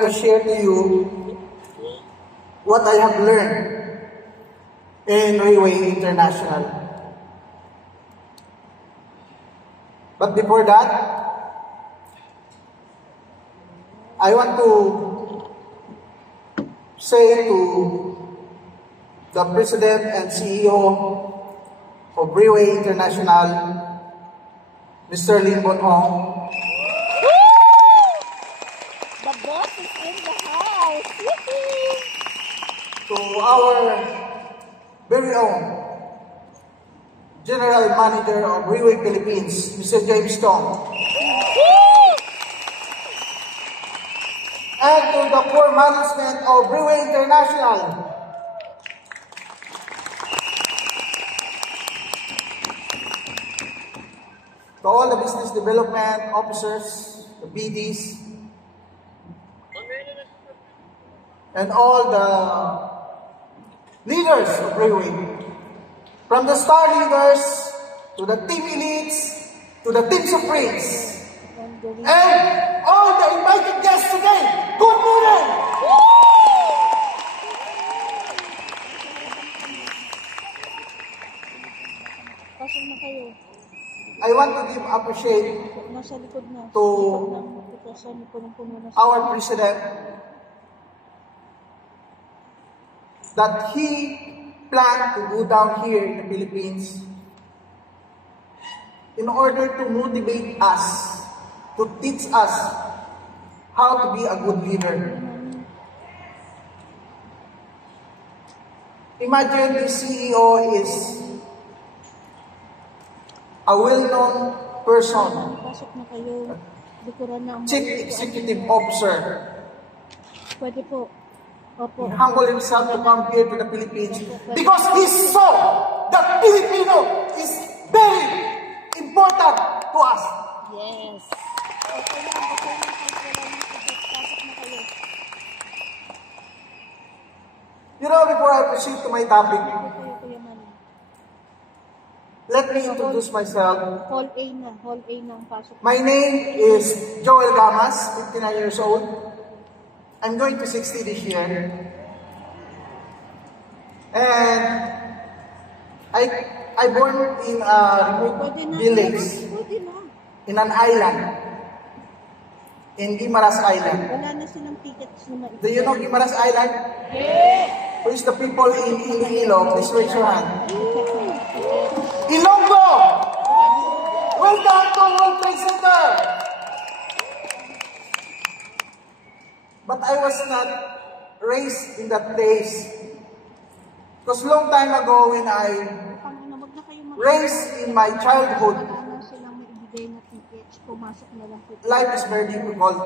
to share to you what I have learned in Railway International. But before that, I want to say to the President and CEO of Railway International, Mr. Lim Bon Hong. The boss is in the house. To our very own General Manager of Railway Philippines, Mr. James Tong. And to the core management of Railway International. To all the business development officers, the BDs, and all the leaders of Railway. From the star leaders, to the team elites, to the team supremes, and all the invited guests today, good morning! Pasok na kayo. I want to give appreciation Nasa likod na. to Punong-puno na. our President that he planned to go down here in the Philippines in order to motivate us, to teach us how to be a good leader. Imagine the CEO is a well-known person, Pasok na kayo. Likuran na ang Chief Executive Officer. Pwede po. Opo. He humbled himself to come here to the Philippines because he saw that Filipino is very important to us. Yes. Okay lang. Kahit wala nang sakit. Pasok na kayo. You know, before I proceed to my topic, Kayo, Kuya Manny. let me introduce myself. Hall A na. Hall A na ang pasok. My name is Joel Gamas, 59 years old. I'm going to 60 this year. And I born in a remote village, Pwede na. in an island, in Guimaras Island. Wala na silang tickets na Do you know Guimaras Island? Who is the people in Iloilo? Please raise your hand. Ilonggo! Welcome to World Trade Center! But I was not raised in that place. Because long time ago when I Wag na kayo raised in my childhood, wala na silang maibigay na tickets. Pumasok na lang po. life is very difficult.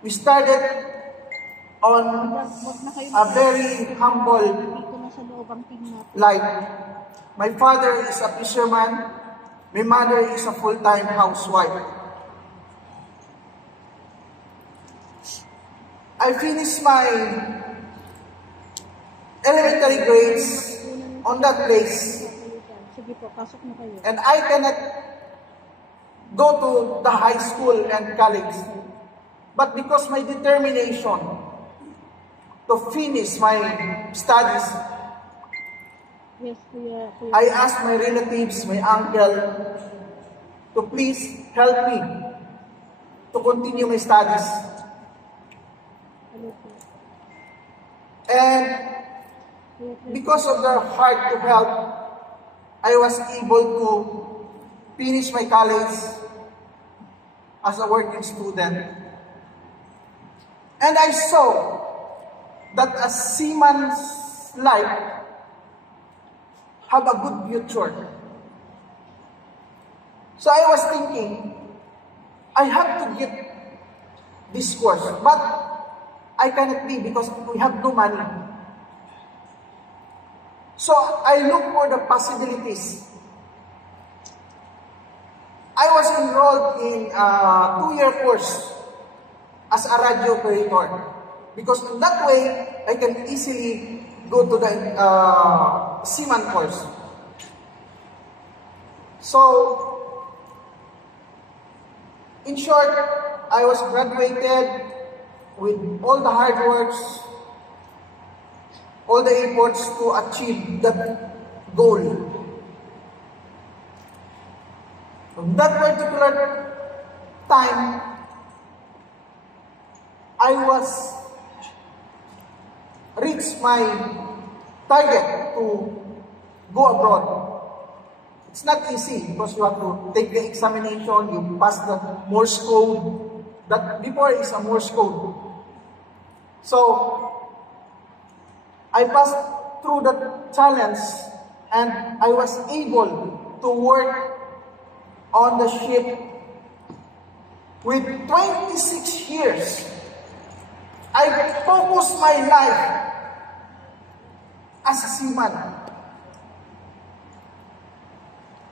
We started on Wag na kayo a very humble dito na sa loob ang team natin. life. My father is a fisherman. My mother is a full-time housewife. I finished my elementary grades on that place, Sige po, pasok na kayo. and I cannot go to the high school and college. But because my determination to finish my studies, Yes, Kuya. I asked my relatives, my uncle, to please help me to continue my studies. Hello po. And because of their heart to help, I was able to finish my college as a working student. And I saw that a seaman's life have a good future. So I was thinking, I have to get this course, but I cannot be because we have no money. So I look for the possibilities. I was enrolled in a 2-year course as a radio operator because in that way I can easily go to the seaman course. So, in short, I was graduated with all the hard works, all the efforts to achieve that goal. From that particular time, I was reached my target to go abroad. It's not easy because you have to take the examination, you pass the Morse code. That before is a Morse code. So, I passed through that challenge and I was able to work on the ship with 26 years. I focused my life as a seaman.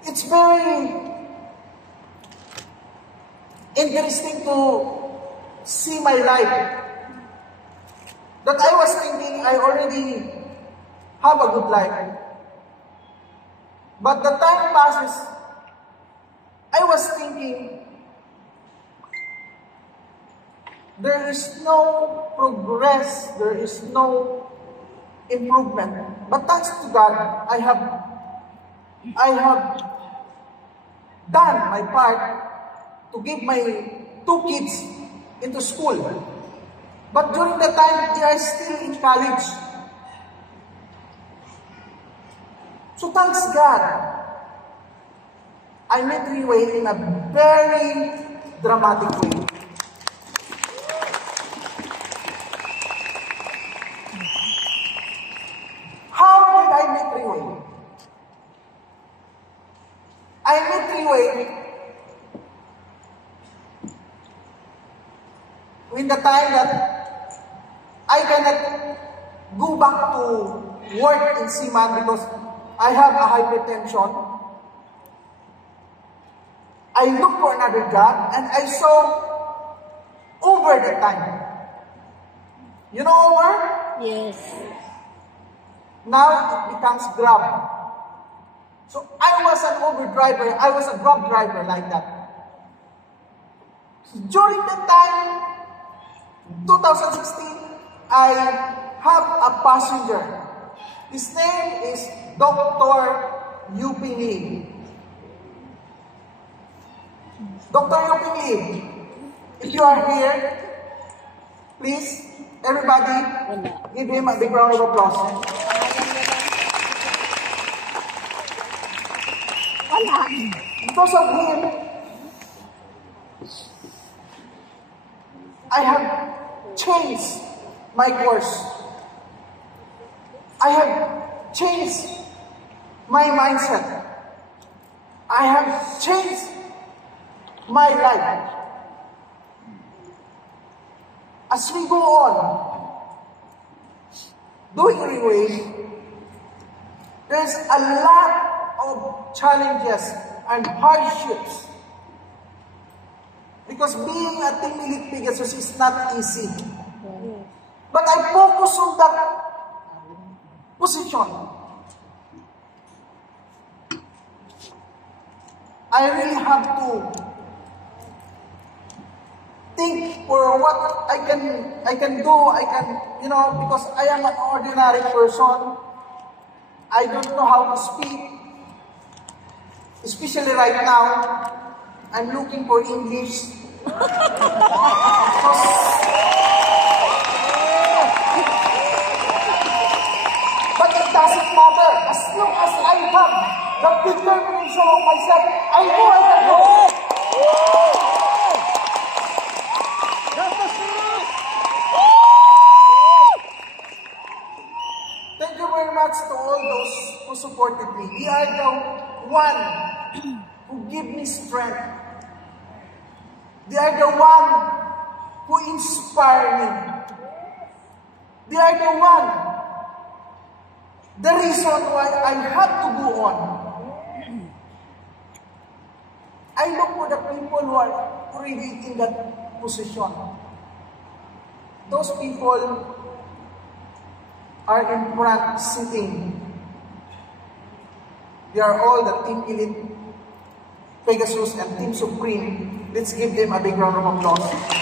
It's very interesting to see my life. That I was thinking I already have a good life. But the time passes, I was thinking there is no progress, there is no improvement. But thanks to God, I have done my part to give my 2 kids into school. But during the time, they are still in college. So thanks God, I met Riway in a very dramatic way. How did I meet Riway? I met Riway in the time that I cannot go back to work in Seaman because I have a hypertension. I looked for another job and I saw Uber that time. You know Uber? Yes. Now it becomes Grab. So I was an Uber driver, I was a Grab driver like that. So during that time, 2016, I have a passenger. His name is Dr. Yuping Lee. Dr. Yuping Lee, if you are here, please, everybody, give him a big round of applause. Because of him, I have changed my course. I have changed my mindset. I have changed my life. As we go on, doing Riway, there's a lot of challenges and hardships. Because being a Team Elite Pegasus is not easy. But I focus on that position. I really have to think for what I can do, because I am an ordinary person. I don't know how to speak. Especially right now, I'm looking for English. But it doesn't matter. As long as I have the determination of myself, I know I can do it. Thank you very much to all those who supported me. They are the one who give me strength. They are the one who inspire me. They are the one, the reason why I have to go on. I look for the people who are already in that position. Those people are in front sitting. They are all the Team Elite Pegasus and Team Supreme. Let's give them a big round of applause.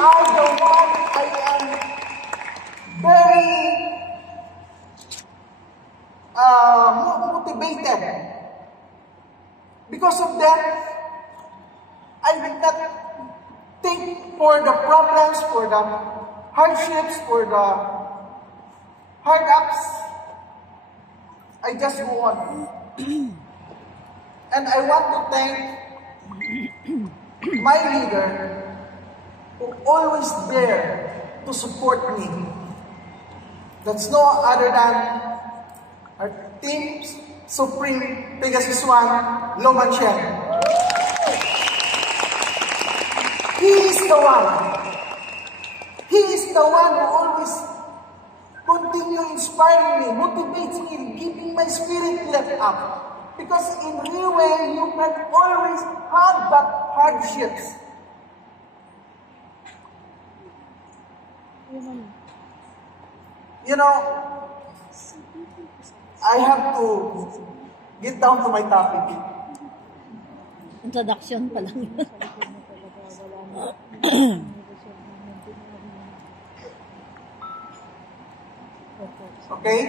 are the one I am very motivated. Because of that, I did not think for the problems, for the hardships, for the hard ups. I just go on. And I want to thank my leader who always there to support me. That's no other than our Team Supreme Pegasus One, Lomanchen. He is the one. He is the one who always continue inspiring me, motivates me, keeping my spirit left up. Because in real way, you can always have that hardships. You know, I have to get down to my topic. Introduction pa lang yun. Okay?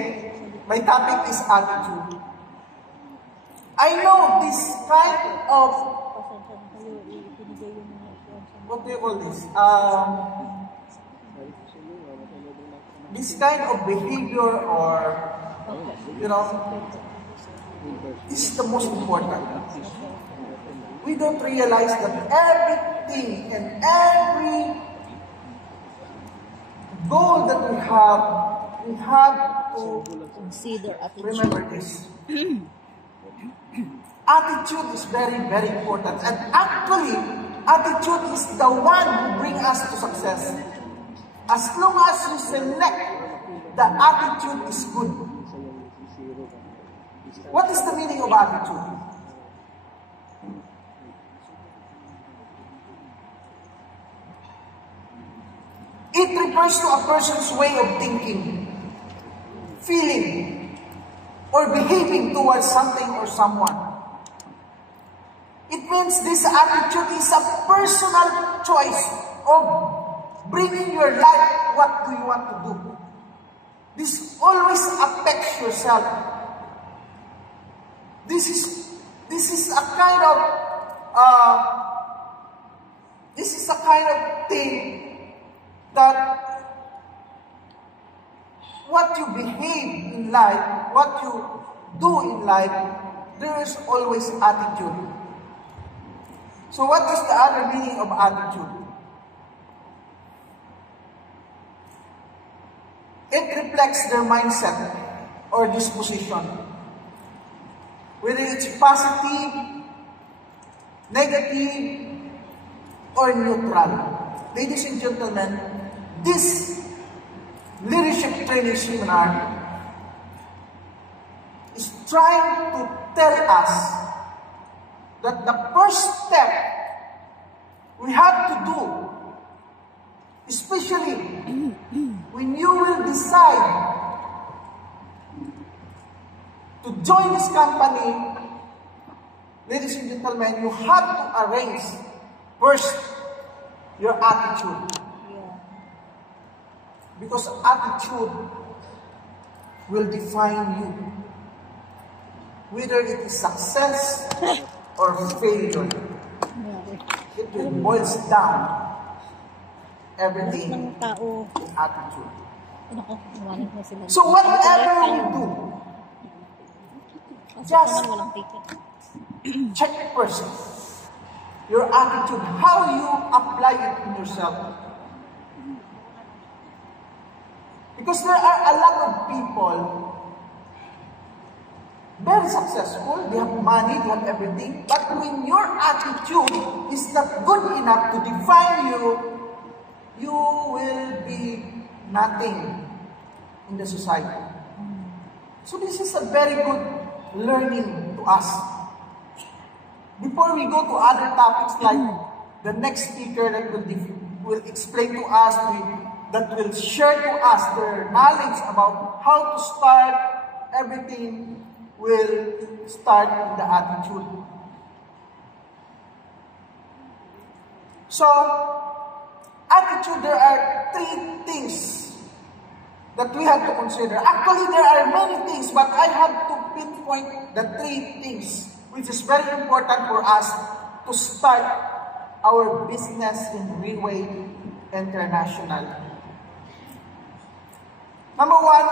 My topic is attitude. I know this kind of, what do you call this? This kind of behavior or, you know, is the most important. We don't realize that everything and every goal that we have to Consider attitude. remember this. Attitude is very, very important. And actually, attitude is the one who brings us to success. As long as you select the attitude is good. What is the meaning of attitude? It refers to a person's way of thinking, feeling, or behaving towards something or someone. It means this attitude is a personal choice of bringing your life, what do you want to do. This always affects yourself. This is a kind of thing that what you behave in life, what you do in life, there is always attitude. So what is the other meaning of attitude? It reflects their mindset or disposition. Whether it's positive, negative, or neutral. Ladies and gentlemen, this leadership training seminar is trying to tell us that the first step we have to do, especially when you will decide to join this company, ladies and gentlemen, you have to arrange first your attitude. Because attitude will define you. Whether it is success or failure. It will boils down everything in attitude. So whatever we do, just check first your attitude, how you apply it in yourself. Because there are a lot of people very successful, they have money, they have everything, but when your attitude is not good enough to define you, you will be nothing in the society. So this is a very good learning to us. Before we go to other topics like the next speaker that will explain to us, that will share to us their knowledge about how to start, everything will start in the attitude. So, attitude three things that we have to consider. Actually, there are many things, but I have to pinpoint the three things which is very important for us to start our business in Reway International. Number one,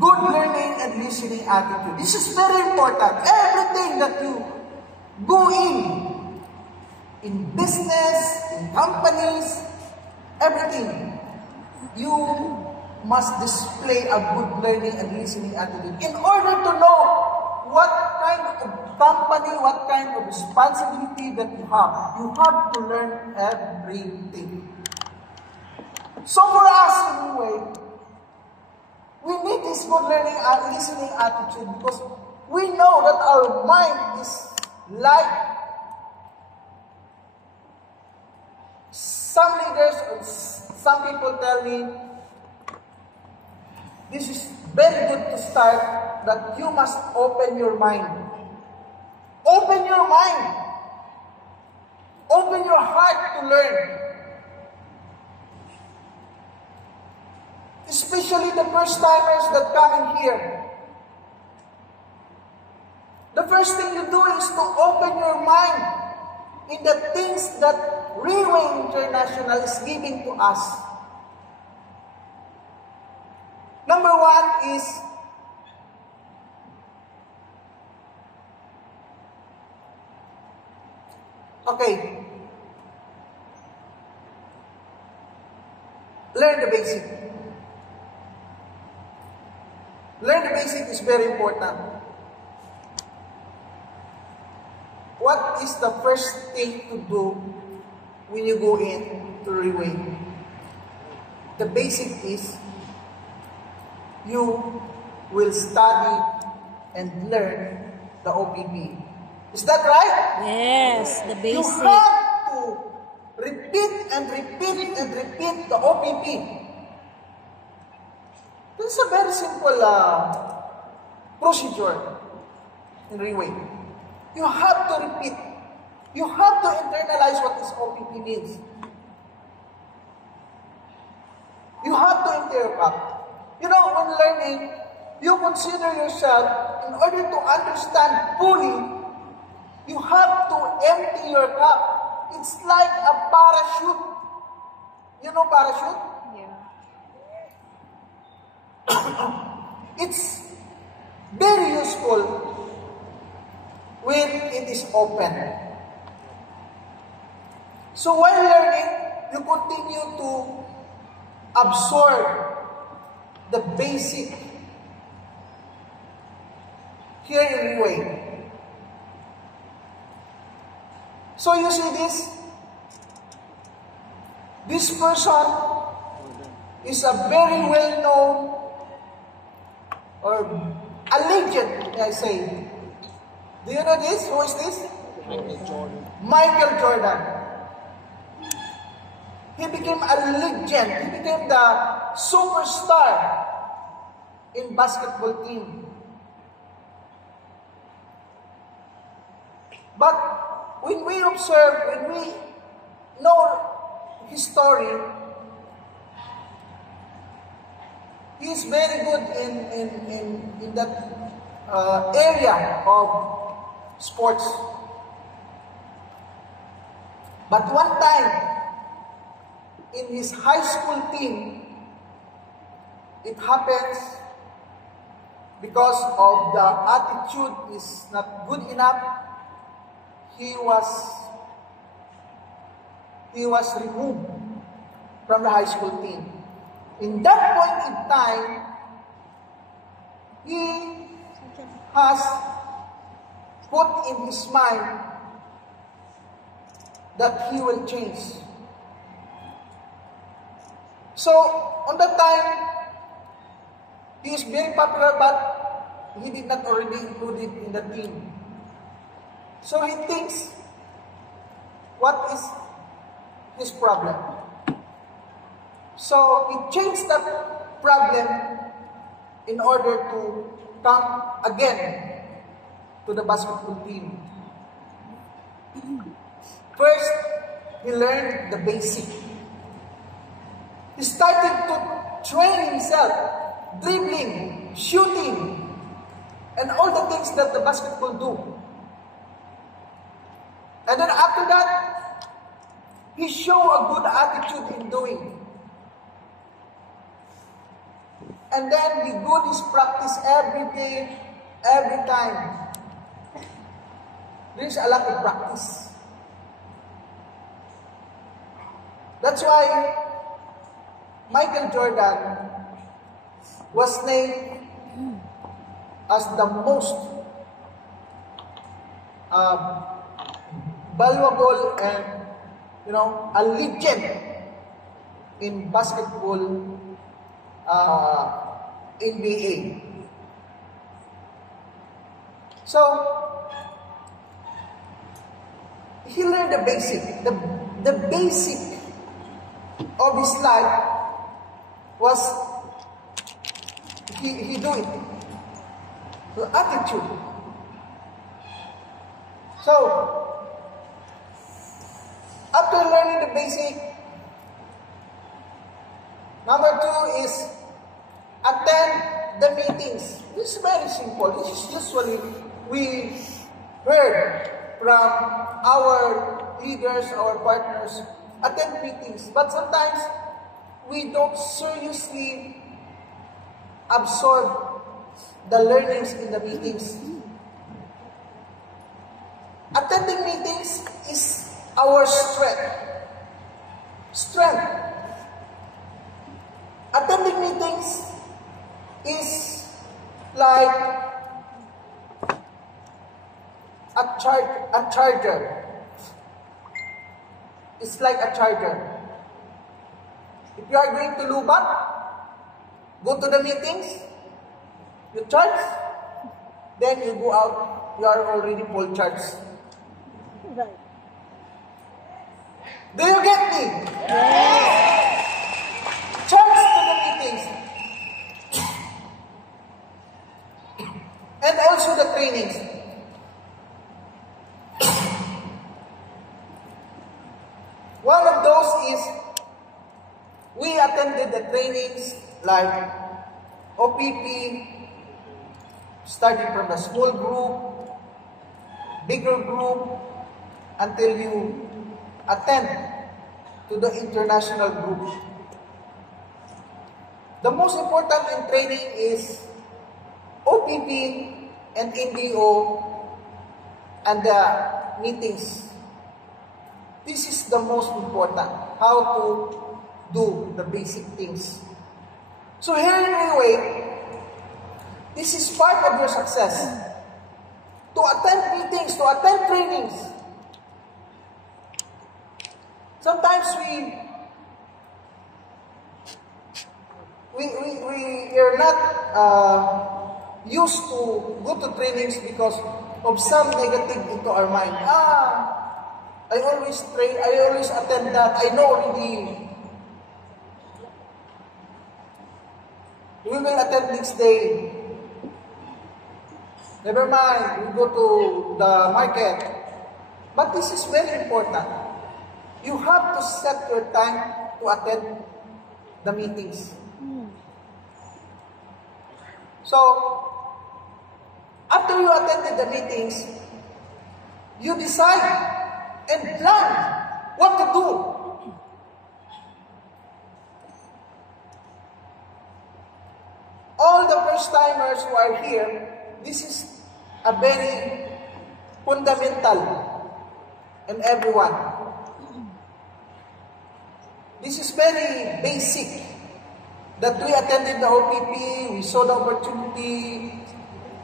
good learning and listening attitude. This is very important. Everything that you go in business, in companies, everything, you must display a good learning and listening attitude in order to know what kind of company, what kind of responsibility that you have. You have to learn everything. So for us, anyway, we need this good learning and listening attitude because we know that our mind is like some leaders or some people tell me, this is very good to start, that you must open your mind. Open your mind. Open your heart to learn. Especially the first-timers that come in here. The first thing you do is to open your mind in the things that Reway International is giving to us. Number one is learn the basic. Learn the basic is very important. What is the first thing to do when you go in to Reway? The basic is you will study and learn the OPP. Is that right? Yes, the You basic. have to repeat and repeat and repeat the OPP. This is a very simple procedure in Reway. You have to repeat. You have to internalize what this OPP means. You have to interrupt. You know, when learning, you consider yourself, in order to understand fully, you have to empty your cup. It's like a parachute. You know parachute? It's very useful when it is open. So while learning, you continue to absorb the basic here in Reway. So you see this? This person is a very well-known or a legend, I say. Do you know this? Who is this? Michael Jordan. He became a legend. He became the superstar in basketball team. But when we observe, when we know his story, he is very good in that area of sports. But one time, in his high school team, it happens because of the attitude is not good enough. He was removed from the high school team. In that point in time, he has put in his mind that he will change. So, on that time, he is very popular, but he did not already included in the team. So he thinks, what is his problem? So he changed that problem in order to come again to the basketball team. First, he learned the basic. He started to train himself, dribbling, shooting, and all the things that the basketball do. And then after that, he showed a good attitude in doing. And then he do this practice every day, every time. There's a lot of practice. That's why Michael Jordan was named as the most valuable and, a legend in basketball NBA. So, he learned the basic. The basic of his life was he do it. The attitude. So, after learning the basic, number 2 is attend the meetings. This is very simple. This is usually we heard from our leaders, our partners, attend meetings. But sometimes we don't seriously absorb the learnings in the meetings. Attending meetings is our strength. Attending meetings is like a charger. It's like a charger. If you are going to Lubat, go to the meetings, you charge, then you go out, you are already full charge. Right. Do you get me? Yes. Charge to the meetings. And also the trainings. One of those is we attended the trainings like OPP, starting from the small group, bigger group, until you attend to the international group. The most important in training is OPP and NDO and the meetings. This is the most important, how to do the basic things. So here anyway, this is part of your success. To attend meetings, to attend trainings. Sometimes we are not used to go to trainings because of some negative into our mind. I always train, I always attend that. I know already. We will attend next day. Never mind, we go to the market. But this is very important. You have to set your time to attend the meetings. So, after you attended the meetings, you decide and plan what to do. All the first-timers who are here, this is a very fundamental in everyone. This is very basic that we attended the OPP, we saw the opportunity,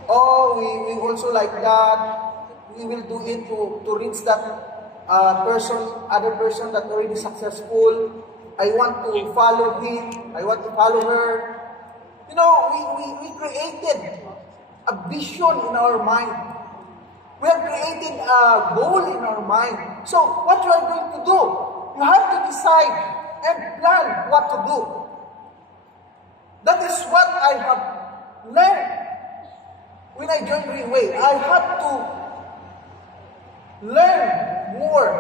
we also like that, we will do it to reach that other person that already successful. I want to follow him, I want to follow her. We created a vision in our mind. We have created a goal in our mind. So, what you are going to do? You have to decide and plan what to do. That is what I have learn. When I joined Greenway, I had to learn more.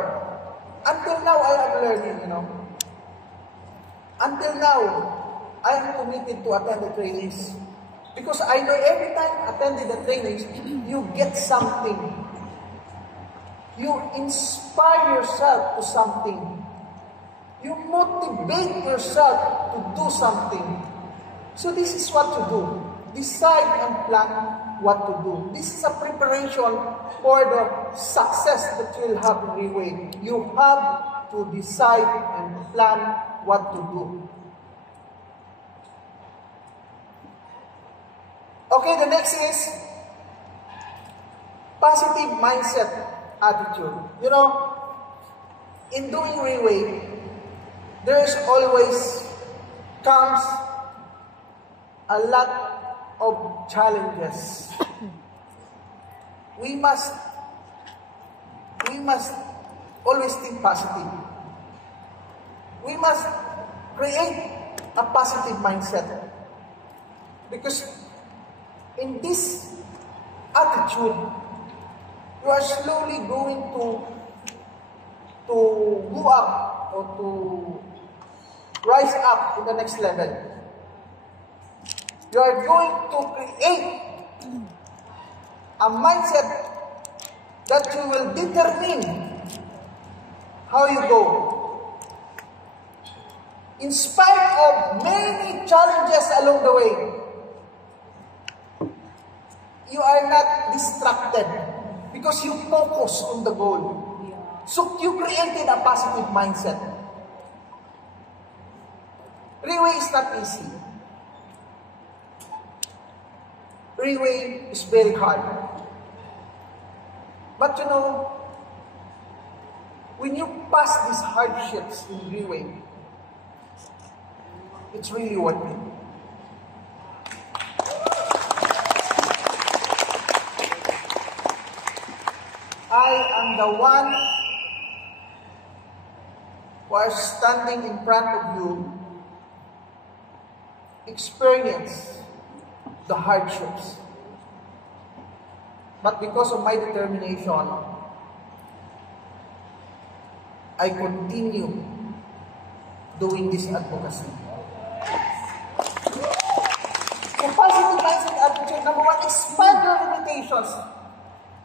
Until now, I am learning, Until now, I am committed to attend the trainings. Because I know every time attending the trainings, you get something. You inspire yourself to something. You motivate yourself to do something. So this is what to do. Decide and plan what to do. This is a preparation for the success that you will have in Greenway. You have to decide and plan what to do. Okay, the next is positive mindset attitude. In doing Greenway, there's always comes a lot of challenges. We must always think positive. We must create a positive mindset. Because in this attitude, you are slowly going to go up or to rise up in the next level. You are going to create a mindset that you will determine how you go. In spite of many challenges along the way, you are not distracted because you focus on the goal. So you created a positive mindset. Greenway is not easy. Greenway is very hard. But when you pass these hardships in Greenway, it's really worth it. I am the one who is standing in front of you, experience the hardships. But because of my determination, I continue doing this advocacy. The positive mindset attitude, number one, expand your limitations.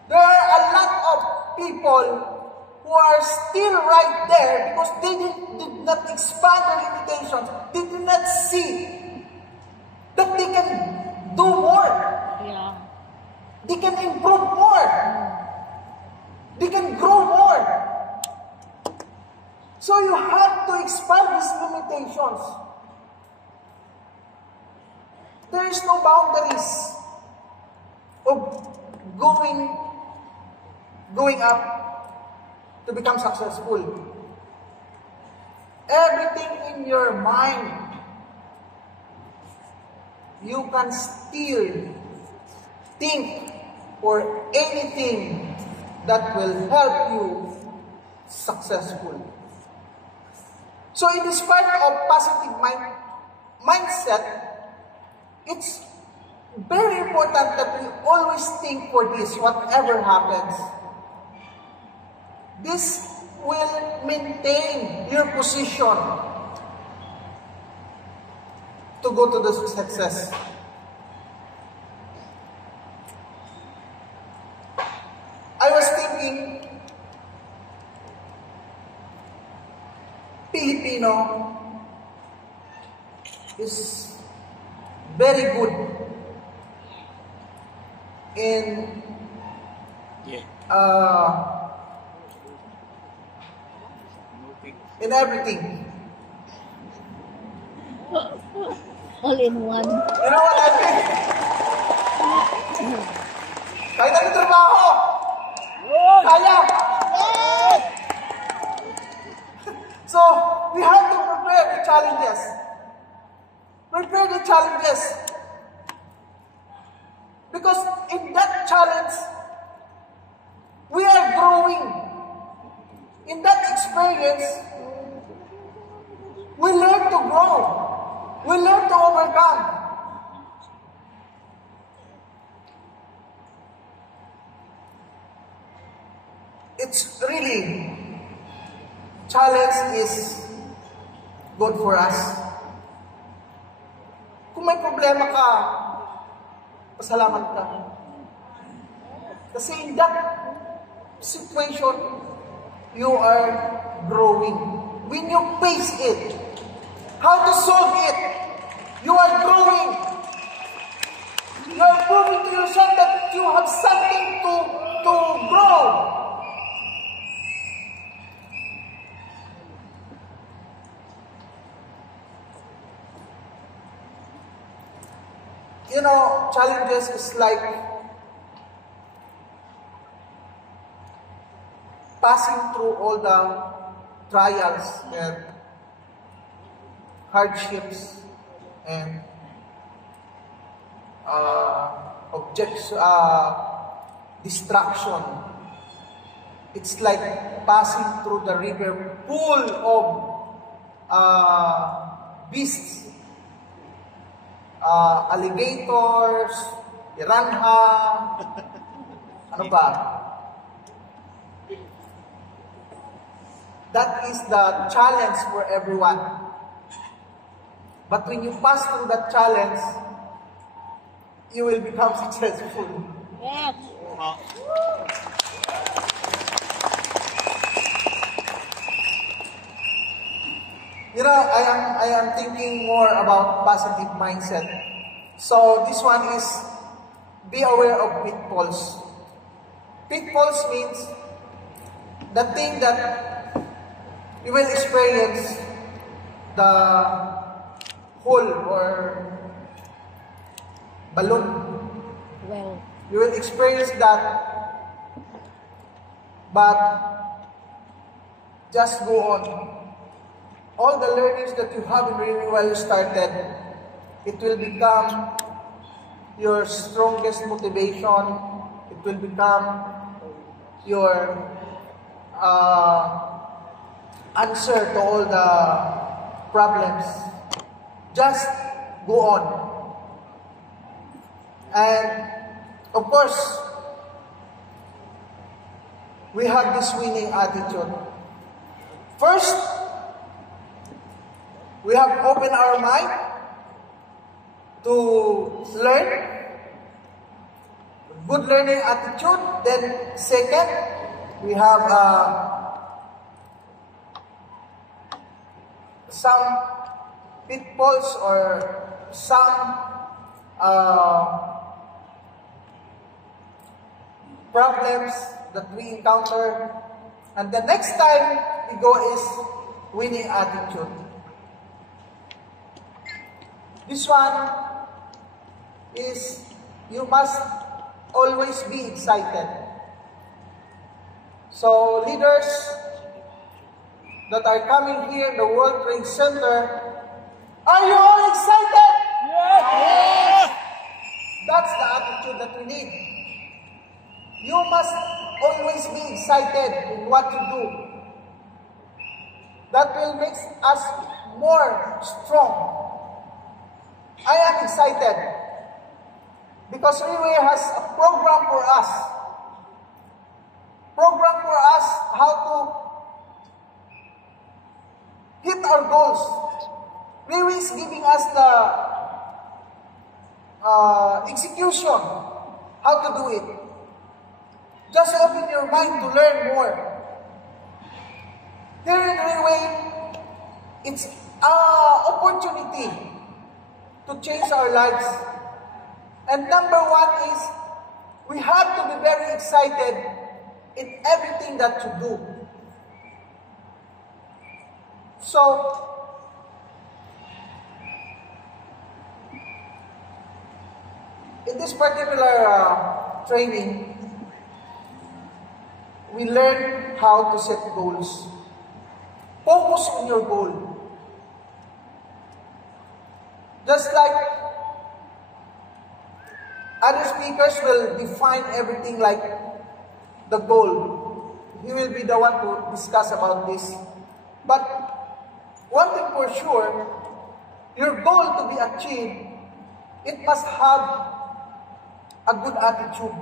There are a lot of people who are still right there because they did not expand their limitations. They did not see that they can do more. Yeah. They can improve more. They can grow more. So you have to expand these limitations. There is no boundaries of going up to become successful. Everything in your mind, you can still think for anything that will help you successful. So in spite of positive mindset, it's very important that we always think for this, whatever happens. This will maintain your position to go to the success. I was thinking, Filipino is very good in in everything. All in one. You know what I mean? Kahit anong trabaho, kaya. So, we have to prepare the challenges. Prepare the challenges. Because in that challenge, we are growing. In that experience, we learn to grow. We learn to overcome. it's really, challenge is good for us. Kung may problema ka, pasalamat ka. Kasi in that situation, you are growing. When you face it, how to solve it, you are growing. You are proving to yourself that you have something to grow. You know, challenges is like passing through all the trials and hardships and distraction. It's like passing through the river full of beasts, alligators, piranha, ano ba? That is the challenge for everyone. But when you pass through that challenge, you will become successful. Yes. You know, I am thinking more about positive mindset. So this one is be aware of pitfalls. Pitfalls means the thing that you will experience the hole or balloon. Well, You will experience that, but just go on. All the learnings that you have in reading while you started, it will become your strongest motivation. It will become your answer to all the problems. Just go on. And of course, we have this winning attitude. First, we have opened our mind to learn. Good learning attitude. Then second, we have some pitfalls or some problems that we encounter. And the next time we go is winning attitude. This one is you must always be excited. So leaders that are coming here in the World Trade Center, are you all excited? yes. That's the attitude that we need. You must always be excited in what you do. That will make us more strong. I am excited because Freeway has a program for us. Program for us how to hit our goals. Freeway is giving us the execution, how to do it. Just open your mind to learn more. Here in Freeway, it's an opportunity to change our lives. And number one is, we have to be very excited in everything that you do. So, in this particular training, we learn how to set goals. Focus on your goal. Just like other speakers will define everything like the goal. He will be the one to discuss about this. But one thing for sure, your goal to be achieved, it must have a good attitude.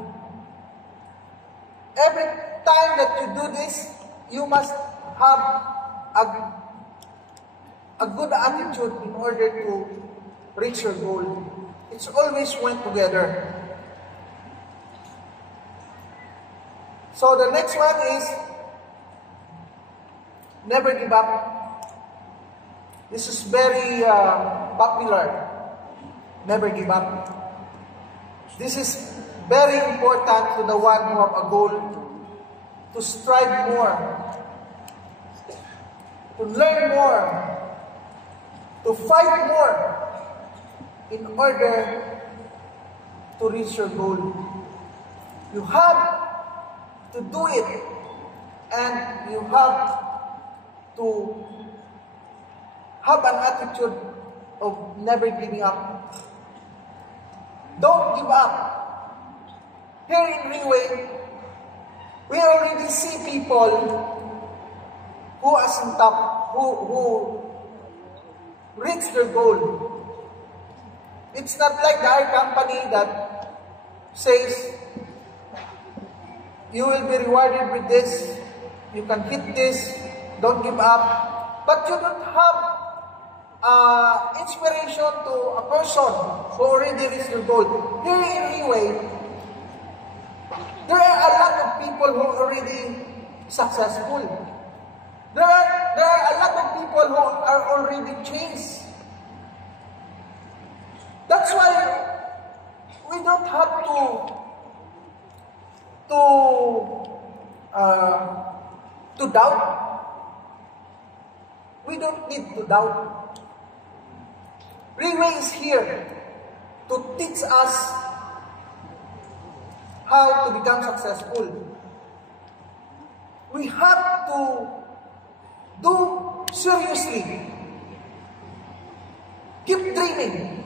Every time that you do this, you must have a good attitude in order to reach your goal. It's always went together. So the next one is never give up. This is very popular. Never give up. This is very important to the one who have a goal to strive more, to learn more, to fight more in order to reach your goal. You have to do it, and you have to have an attitude of never giving up. Don't give up. Here in Riway, we already see people who are on top, who reach their goal. It's not like the other company that says, you will be rewarded with this, you can hit this, don't give up. But you don't have inspiration to a person who already reached their goal. Here in Riway, there are a lot of people who are already successful. There are a lot of people who are already changed. That's why we don't have to doubt. We don't need to doubt. Riway is here to teach us how to become successful. We have to do seriously. Keep dreaming.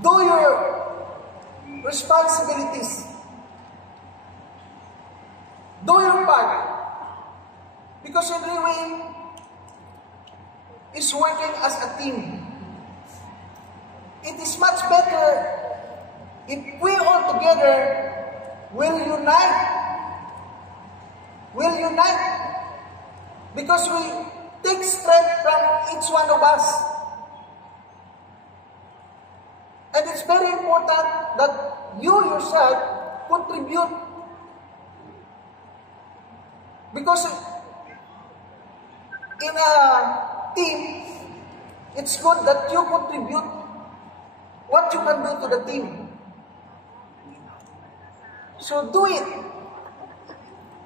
Do your responsibilities. Do your part. Because Riway is working as a team. It is much better if we all together will unite. Because we take strength from each one of us. And it's very important that you yourself contribute. Because in a team, it's good that you contribute what you can do to the team. So do it.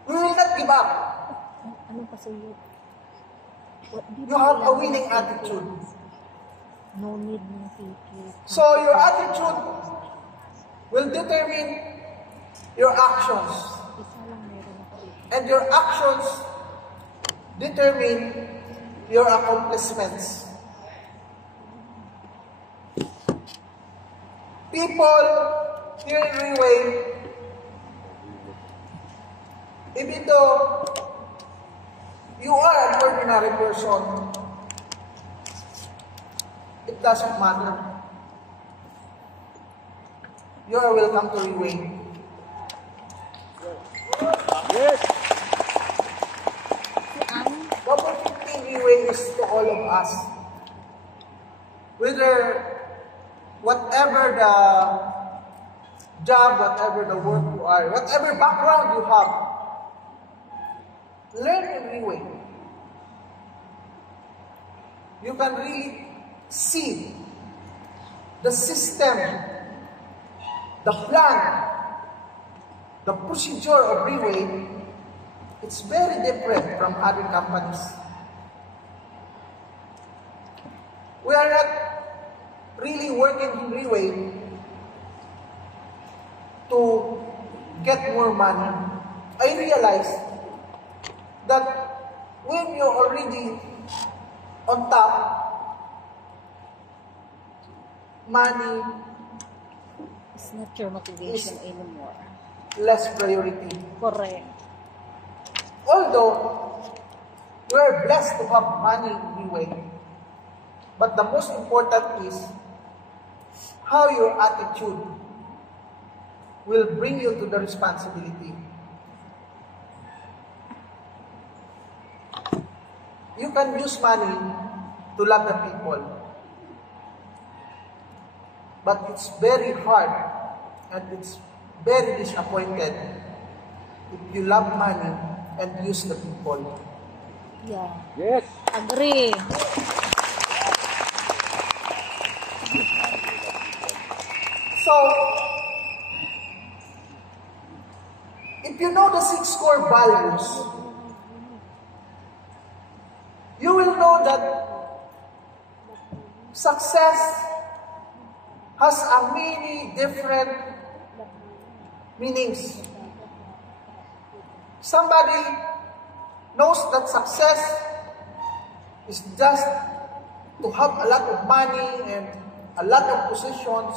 We will not give up. You have a winning attitude. No need ng ticket. So your attitude will determine your actions. Isa lang meron ako dito. And your actions determine your accomplishments. People here in Riway, even though you are an ordinary person, it doesn't matter. You are welcome to Riway. Yes. The opportunity Riway is to all of us. Whatever the job, whatever the work you are, whatever background you have, learn in Riway. You can really see the system, the plan, the procedure of Riway. It's very different from other companies. We are not really working in Riway to get more money. I realized that when you're already on top, money It's not your motivation anymore. less priority. Correct. Although we are blessed to have money in Riway, but the most important is how your attitude will bring you to the responsibility. You can use money to love the people. But it's very hard and it's very disappointed if you love money and use the people. Yeah. Yes. Agree. So, if you know the 6 core values, you will know that success has a many different meanings. Somebody knows that success is just to have a lot of money and a lot of positions,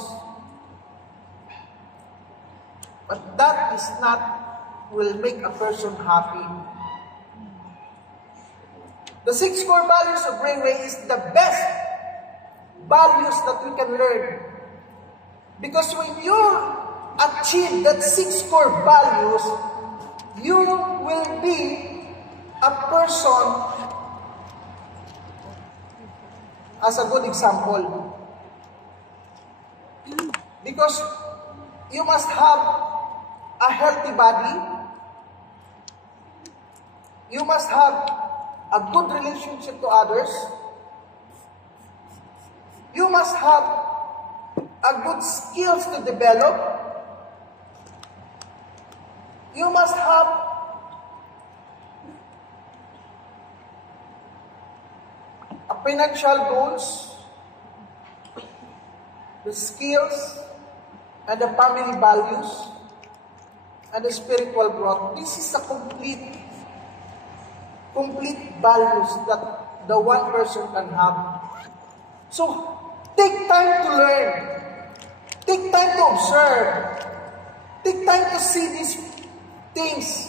but that is not will make a person happy. The 6 core values of Brainway is the best values that we can learn. Because when you achieve that 6 core values, you will be a person as a good example. Because you must have a healthy body, you must have a good relationship to others, you must have a good skills to develop, you must have a financial goals, the skills, and the family values, and the spiritual growth. This is a complete values that the one person can have. So, take time to learn. Take time to observe. Take time to see these things.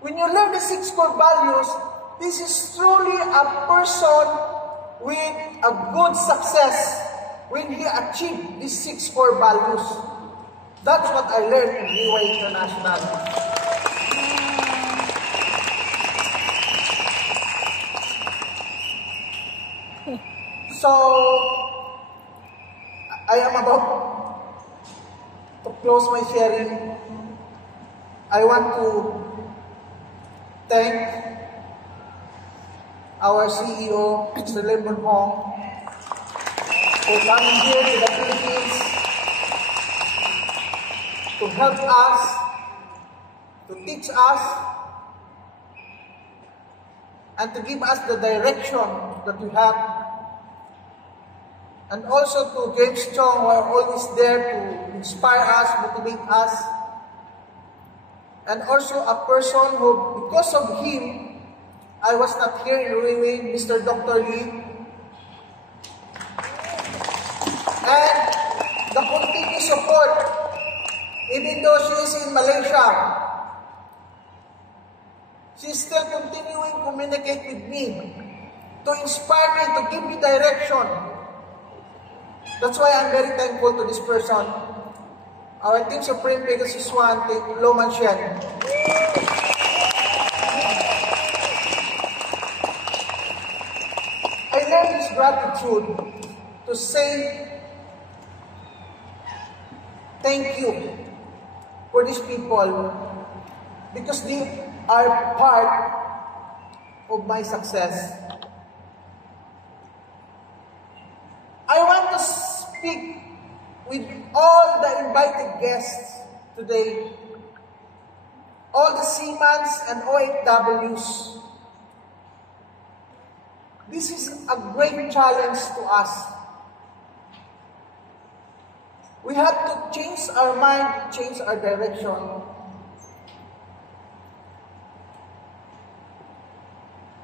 When you learn the 6 core values, this is truly a person with a good success when he achieved these 6 core values. That's what I learned in Brainway International. So, I am about to close my sharing. I want to thank our CEO, Mr. Lemon Hong, for coming here to the Philippines to help us, to teach us, and to give us the direction that we have. And also to James Chong, who are always there to inspire us, motivate us. And also a person who, because of him, I was not here in Brainway, Mr. Dr. Lee. And the continued support, even though she is in Malaysia, she's still continuing to communicate with me, to inspire me, to give me direction. That's why I'm very thankful to this person. Our Team Supreme Pegasus 1, Lo Man Shen. I learned this gratitude to say thank you for these people because they are part of my success. I want to speak with all the invited guests today, all the Seamans and OFWs. This is a great challenge to us. We have to change our mind, change our direction.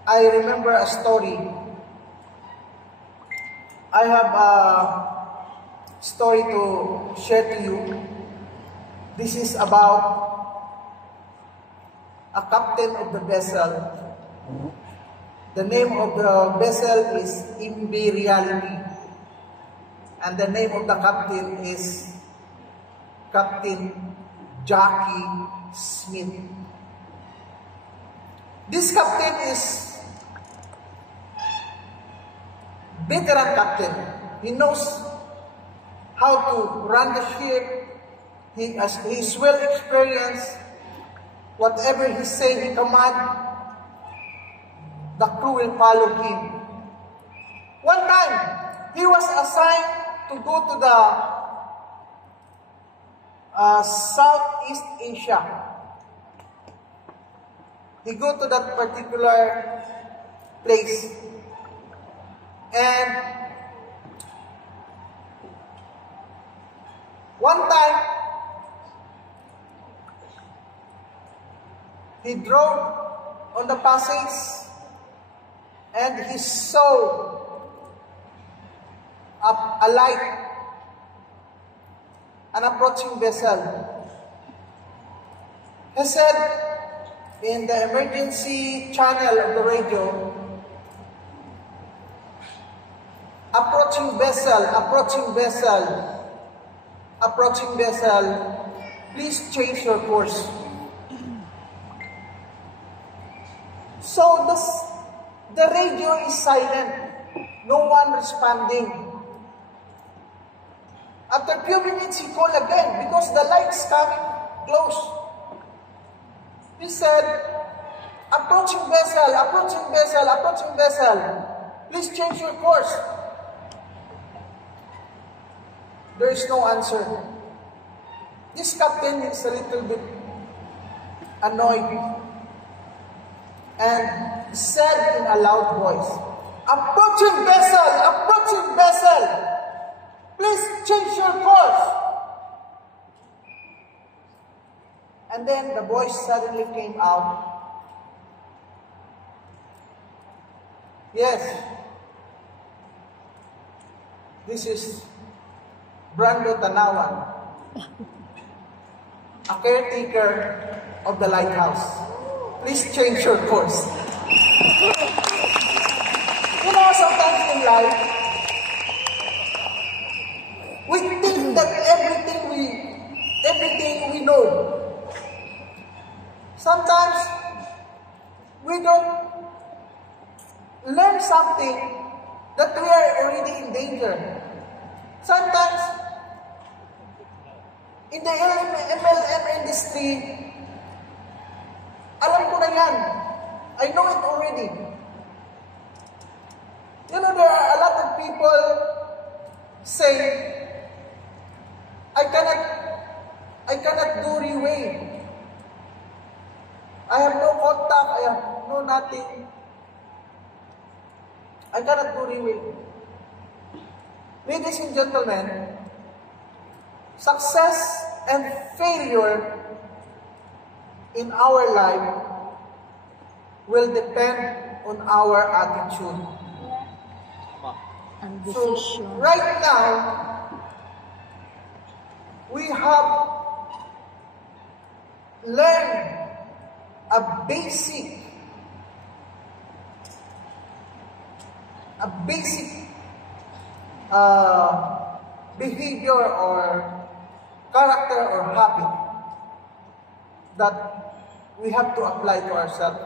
I remember a story. I have a story to share to you. This is about a captain of the vessel. The name of the vessel is Imbi Reality. And the name of the captain is Captain Jackie Smith. This captain is veteran captain. He knows how to run the ship. He is well experienced. Whatever he say, he command, the crew will follow him. One time, he was assigned to go to the Southeast Asia. He go to that particular place. And one time, he drove on the passage and he saw a light, an approaching vessel. He said in the emergency channel of the radio, approaching vessel, approaching vessel, approaching vessel, please change your course. So the radio is silent, no one responding. After a few minutes, he called again because the light's coming close. He said, approaching vessel, approaching vessel, approaching vessel, please change your course. There is no answer. This captain is a little bit annoyed and said in a loud voice, approaching vessel, please change your course. And then the voice suddenly came out. Yes, this is Brando Tanawan, a caretaker of the lighthouse. Please change your course. You know, sometimes in life, we think that everything we know. Sometimes we don't learn something that we are already in danger. Sometimes in the MLM industry, alam ko na yan. I know it already. You know, there are a lot of people say, I cannot do reway. I have no contact, I have no nothing. I cannot do reway. Ladies and gentlemen, success and failure in our life will depend on our attitude. And So, decision. right now, we have learned a basic behavior or character or habit that we have to apply to ourselves.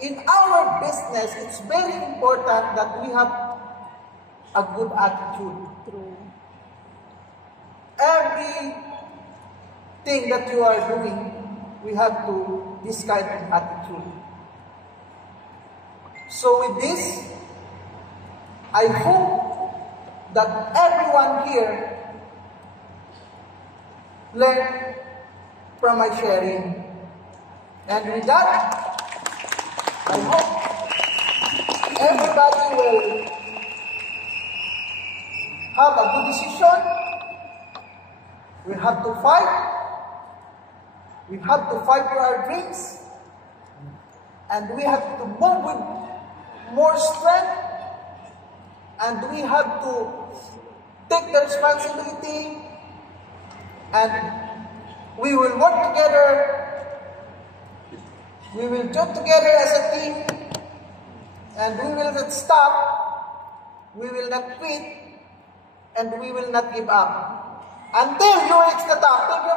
In our business, it's very important that we have a good attitude. True. Everything that you are doing, we have to this kind of attitude. So with this, I hope that everyone here learn from my sharing. And with that, I hope everybody will have a good decision. We have to fight. We have to fight for our dreams. And we have to move with more strength. And we have to take the responsibility. And we will work together. We will join together as a team. And we will not stop. We will not quit. And we will not give up Until you reach the top. Thank you very